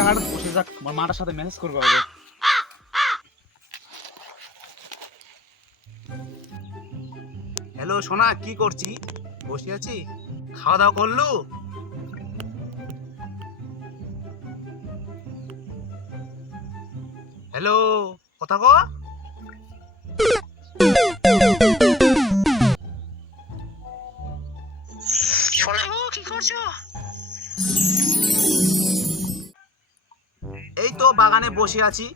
জায়গাটা বসে যাক, আমার মাটার সাথে মেসেজ করবো আগে। হ্যালো সোনা, কি করছি? বসে আছি। খাওয়া দাওয়া করলু? হ্যালো, কথা কো। সোনা গো, কি করছো? এই তো বাগানে বসে আছি।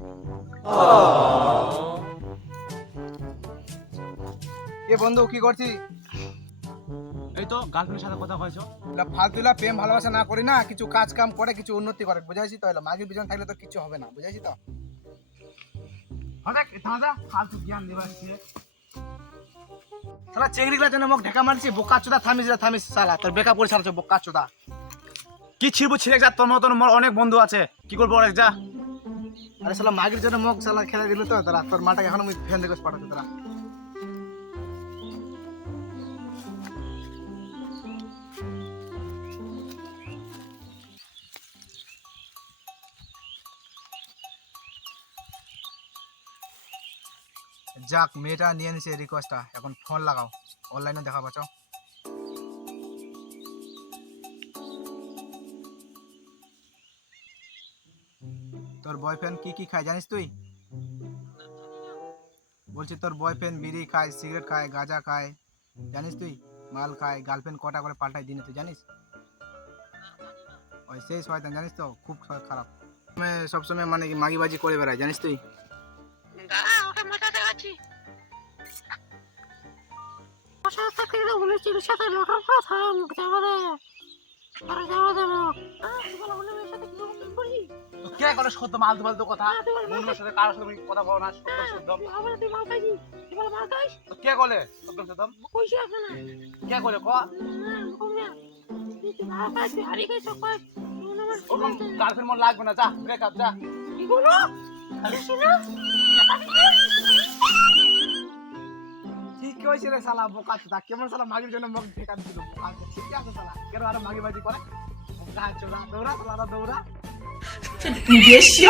এ বন্ধু কি করছি? এই তো গার্লফ্রেন্ডের সাথে কথা হয়েছো। ফালতুলা প্রেম ভালোবাসা না করি না, কিছু কাজ কাম করে কিছু উন্নতি করে, বুঝাইছি তো? মাগির পিছনে থাকলে তো কিছু হবে না, বুঝাইছি তো? হঠাৎ থামা, ফালতু জ্ঞান দেবার আছে। সালা চেংড়িগুলোর জন্য মুখ ঢেকা মারছি, বোকা চোদা। থামিস সালা, তোর বেকা পড়ে সারা বোকা চোদা। কি ছিড়বো ছিড়ে যা, তোর মতন মোর অনেক বন্ধু আছে, কি করবো অনেক যা। আরে সালা মাগির জন্য মুখ সালা খেলা দিল তো তারা, তোর মাটাকে এখন আমি ফ্যান দেখে পাঠাচ্ছি তারা। যাক, মেয়েটা নিয়ে নিছে রিকোয়েস্টটা, এখন ফোন লাগাও, অনলাইনে দেখা পাচ্ছ। তোর বয়ফ্রেন্ড কি কি খায় জানিস তুই? বলছি তোর বয়ফ্রেন্ড বিড়ি খায়, সিগারেট খায়, গাঁজা খায়, জানিস তুই? মাল খায়, গার্লফ্রেন্ড কটা করে পাল্টায় দিনে, তুই জানিস? ওই সেই শয়তান, জানিস তো, খুব খারাপ। সবসময় মানে কি মাগিবাজি করে বেড়ায়, জানিস তুই? তো কে করে সত্য মালতু ফালতু কথা? বন্ধুর সাথে কারোর সাথে কথা বলো না, সত্য সত্য। তো কে করে সত্য সত্য? কে করে ক? ওরকম গার্লফ্রেন্ড মন লাগবে না, যা ব্রেকআপ যা। ঠিক হয়েছে রে শালা, বোকা চোদা। কেমন শালা মাগির জন্য মুখ ঢেকা দিল, বোকা চোদা। ঠিক আছে শালা, কেন আরো মাগিবাজি করে? বোকা চোদা, দৌড়া শালা, দৌড়া।你别笑。